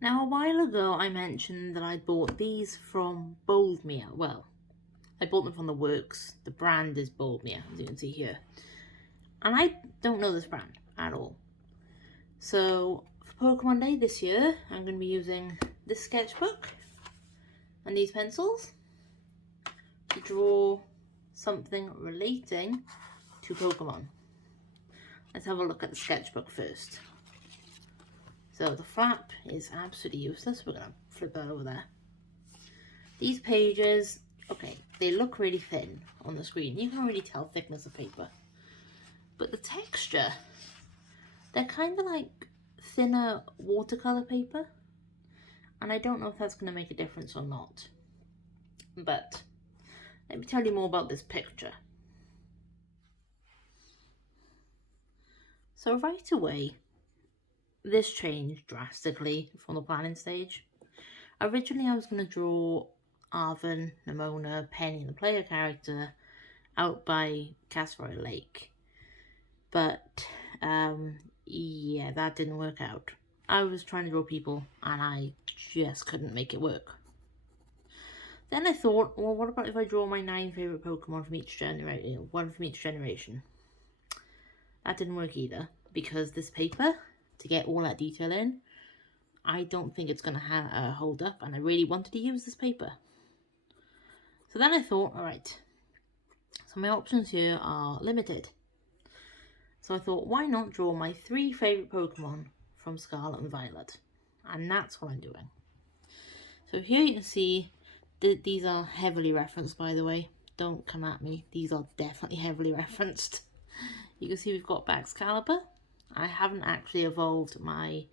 Now, a while ago, I mentioned that I'd bought these from Boldmere. Well, I bought them from the works. The brand is Boldmere, as you can see here. And I don't know this brand at all. So, for Pokemon Day this year, I'm going to be using this sketchbook and these pencils to draw something relating to Pokemon. Let's have a look at the sketchbook first. So the flap is absolutely useless. We're going to flip it over there. These pages, okay, they look really thin on the screen. You can't really tell thickness of paper. But the texture, they're kind of like thinner watercolor paper. And I don't know if that's going to make a difference or not. But let me tell you more about this picture. So right away, this changed drastically from the planning stage. Originally, I was going to draw Arvin, Nimona, Penny, the player character, out by Casseroy Lake. But, yeah, that didn't work out. I was trying to draw people, and I just couldn't make it work. Then I thought, well, what about if I draw my 9 favourite Pokemon from each generation, one from each generation? That didn't work either, because this paper, to get all that detail in, I don't think it's going to hold up, and I really wanted to use this paper. So then I thought, alright, so my options here are limited. So I thought, why not draw my 3 favourite Pokemon from Scarlet and Violet? And that's what I'm doing. So here you can see that these are heavily referenced, by the way. Don't come at me. These are definitely heavily referenced. You can see we've got Baxcalibur. I haven't actually evolved my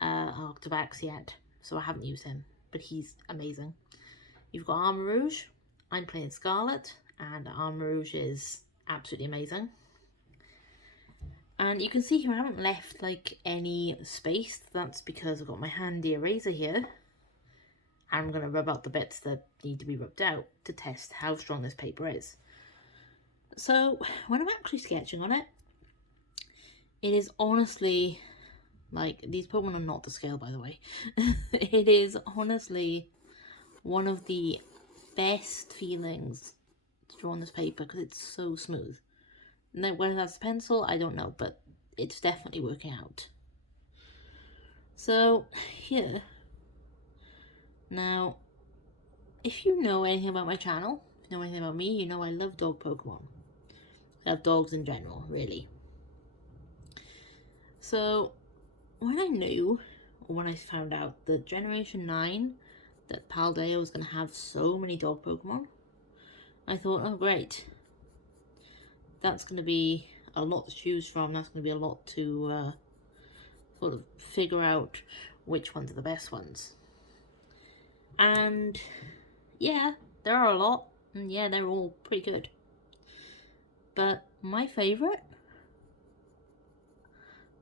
Arctobax yet, so I haven't used him, but he's amazing. You've got Armarouge. I'm playing Scarlet, and Armarouge is absolutely amazing. And you can see here I haven't left like any space. That's because I've got my handy eraser here. I'm going to rub out the bits that need to be rubbed out to test how strong this paper is. So when I'm actually sketching on it, it is honestly, like, these Pokemon are not to scale, by the way. It is honestly one of the best feelings to draw on this paper because it's so smooth. Now, whether that's a pencil, I don't know, but it's definitely working out. So here, now, if you know anything about my channel, if you know anything about me, you know I love dog Pokemon. I love dogs in general, really. So when I knew, or when I found out that Generation 9, that Paldea was going to have so many dog Pokemon, I thought, oh great, that's going to be a lot to choose from. That's going to be a lot to sort of figure out which ones are the best ones. And yeah, there are a lot, and yeah, they're all pretty good. But my favourite,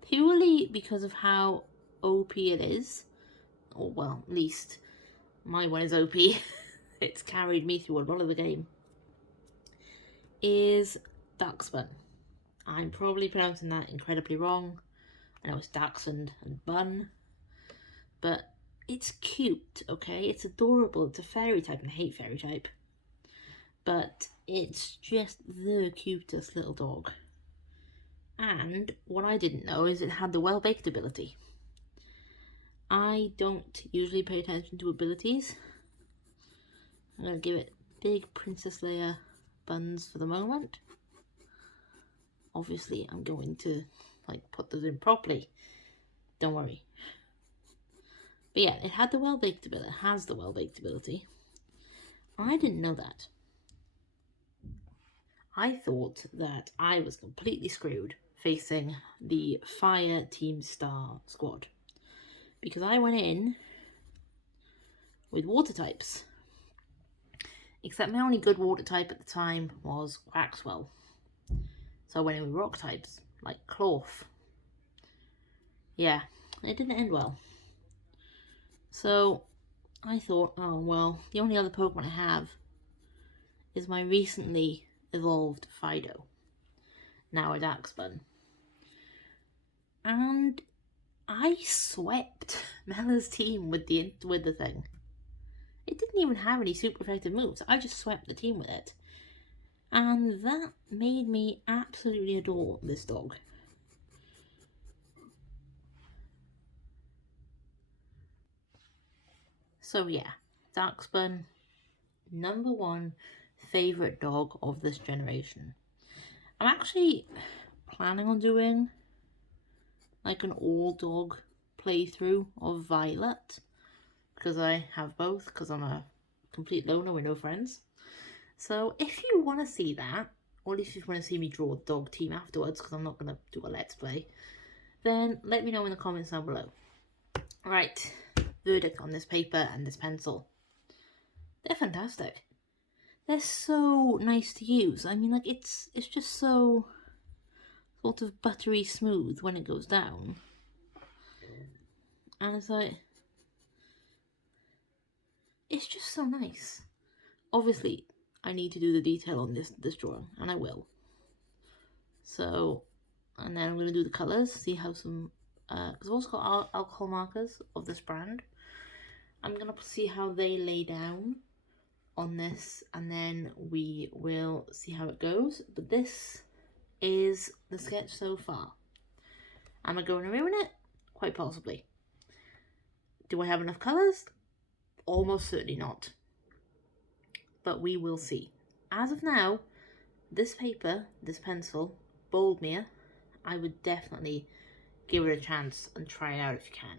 purely because of how OP it is, or well, at least my one is OP, it's carried me through a lot of the game, is Darkspun. I'm probably pronouncing that incredibly wrong. I know it's Dachshund and Bun, but it's cute, okay? It's adorable. It's a fairy type, and I hate fairy type. But it's just the cutest little dog. And what I didn't know is it had the well-baked ability. I don't usually pay attention to abilities. I'm going to give it big Princess Leia buns for the moment. Obviously, I'm going to put those in properly. Don't worry. But yeah, it had the well-baked ability. It has the well-baked ability. I didn't know that. I thought that I was completely screwed facing the Fire Team Star squad, because I went in with water types. Except my only good water type at the time was Quaxwell. So I went in with rock types, like Clorf. Yeah, it didn't end well. So I thought, oh well, the only other Pokemon I have is my recently evolved Fido, now a Darkspun. And I swept Mella's team with the thing. It didn't even have any super effective moves. I just swept the team with it. And that made me absolutely adore this dog. So yeah, Darkspun, #1 favourite dog of this generation. I'm actually planning on doing like an all dog playthrough of Violet, because I have both, because I'm a complete loner with no friends. So if you want to see that, or if you want to see me draw a dog team afterwards, because I'm not going to do a let's play, then let me know in the comments down below. Right, verdict on this paper and this pencil. They're fantastic. They're so nice to use. I mean, like, it's just so sort of buttery smooth when it goes down. And it's like, it's just so nice. Obviously, I need to do the detail on this drawing, and I will. So, and then I'm going to do the colours, see how some, because I've also got alcohol markers of this brand. I'm going to see how they lay down on this, and then we will see how it goes. But this is the sketch so far. Am I going to ruin it? Quite possibly. Do I have enough colours? Almost certainly not. But we will see. As of now, this paper, this pencil, Boldmere, I would definitely give it a chance and try it out if you can.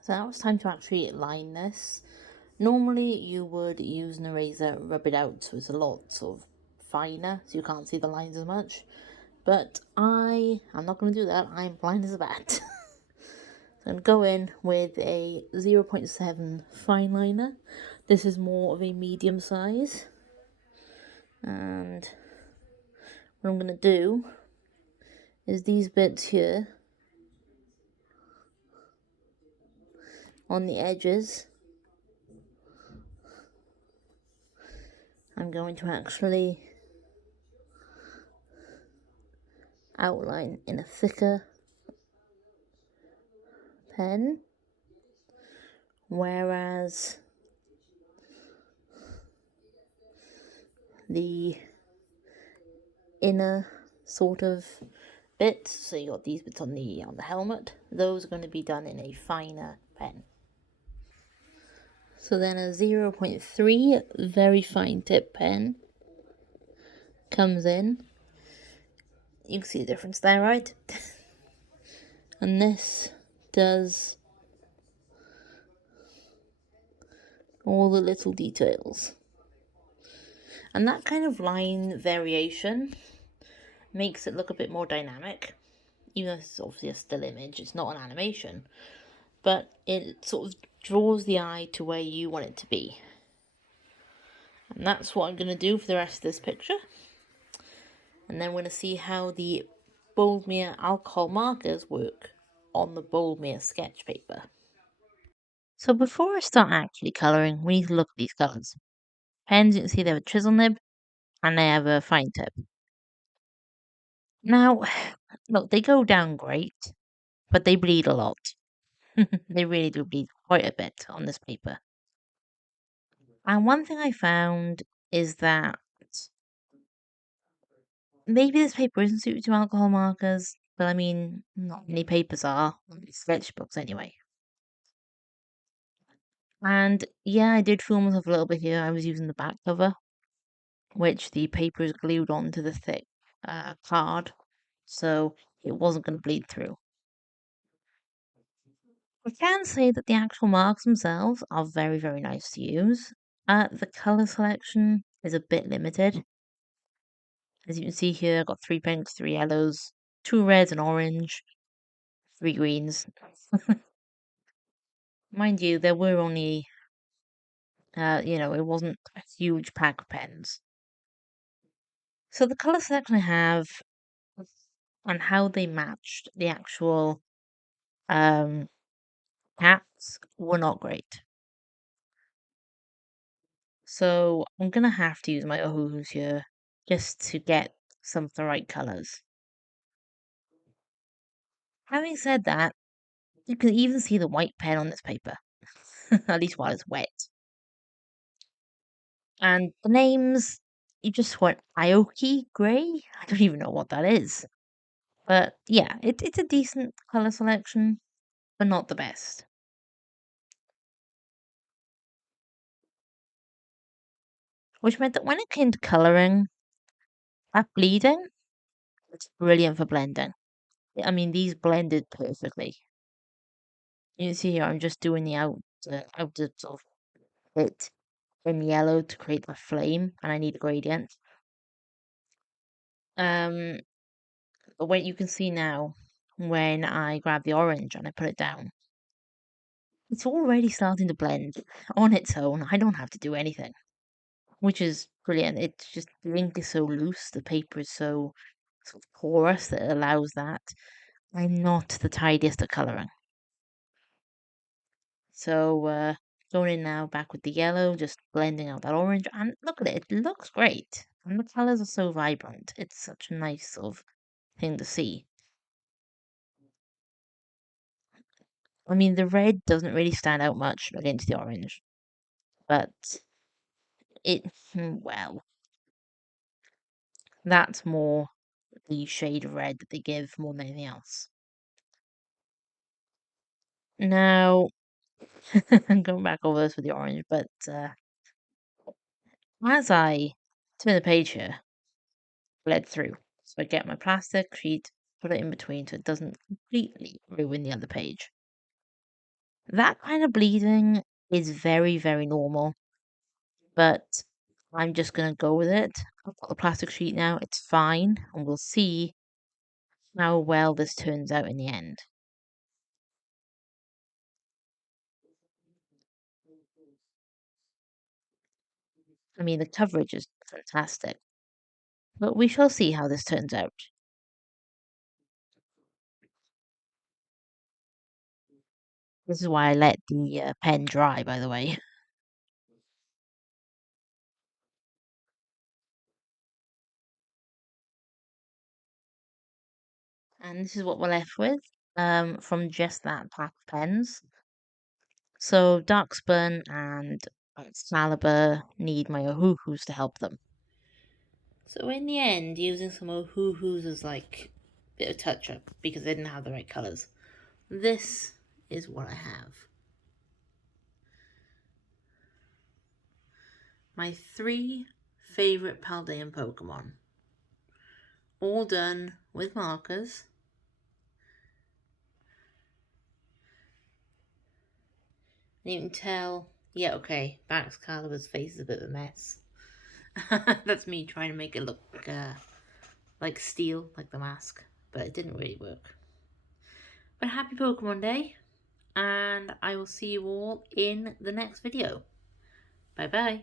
So now it's time to actually line this. Normally you would use an eraser, rub it out so it's a lot sort of finer, so you can't see the lines as much. But I'm not going to do that. I'm blind as a bat. So I'm going to go in with a 0.7 fine liner. This is more of a medium size. And what I'm going to do is these bits here on the edges, I'm going to actually outline in a thicker pen, whereas the inner sort of bits, so you got these bits on the helmet, those are going to be done in a finer pen. So then a 0.3 very fine tip pen comes in. You can see the difference there, right? And this does all the little details. And that kind of line variation makes it look a bit more dynamic. Even though it's obviously a still image, it's not an animation. But it sort of draws the eye to where you want it to be. And that's what I'm going to do for the rest of this picture. And then we're going to see how the Boldmere alcohol markers work on the Boldmere sketch paper. So before I start actually colouring, we need to look at these colours. Pens, you can see they have a chisel nib and they have a fine tip. Now, look, they go down great, but they bleed a lot. They really do bleed quite a bit on this paper. And one thing I found is that maybe this paper isn't suited to alcohol markers, but I mean, not many papers are, sketchbooks anyway. And yeah, I did fool myself a little bit here. I was using the back cover, which the paper is glued onto the thick card, so it wasn't going to bleed through. I can say that the actual marks themselves are very, very nice to use. The colour selection is a bit limited. As you can see here, I've got 3 pinks, 3 yellows, 2 reds and orange, 3 greens. Mind you, there were only, it wasn't a huge pack of pens. So the colour selection I have and how they matched the actual caps were not great. So I'm going to have to use my Ohus here just to get some of the right colours. Having said that, you can even see the white pen on this paper, at least while it's wet. And the names, you just want Aoki Grey? I don't even know what that is. But yeah, it's a decent colour selection, but not the best. Which meant that when it came to colouring, that bleeding, it's brilliant for blending. I mean, these blended perfectly. You can see here, I'm just doing the outer sort of bit in yellow to create the flame, and I need a gradient. Um, but what you can see now, when I grab the orange and I put it down, it's already starting to blend on its own. I don't have to do anything, which is brilliant. It's just the ink is so loose, the paper is so sort of porous that it allows that. I'm not the tidiest at colouring. So, going in now back with the yellow, just blending out that orange, and look at it, it looks great. And the colours are so vibrant. It's such a nice sort of thing to see. I mean, the red doesn't really stand out much against the orange, but it, well, that's more the shade of red that they give more than anything else. Now, I'm going back over this with the orange, but as I turn the page here, bled through. So I get my plastic sheet, put it in between so it doesn't completely ruin the other page. That kind of bleeding is very, very normal, but I'm just going to go with it. I've got the plastic sheet now, it's fine, and we'll see how well this turns out in the end. I mean, the coverage is fantastic, but we shall see how this turns out. This is why I let the pen dry, by the way. And this is what we're left with from just that pack of pens. So Darkspun and Excalibur need my Ohuhus to help them. So in the end, using some Ohuhus as like a bit of touch up because they didn't have the right colours. This is what I have. My 3 favourite Paldean Pokemon. All done with markers. And you can tell, yeah, okay, Excalibur's face is a bit of a mess. That's me trying to make it look like steel, like the mask, but it didn't really work. But happy Pokemon Day, and I will see you all in the next video. Bye bye.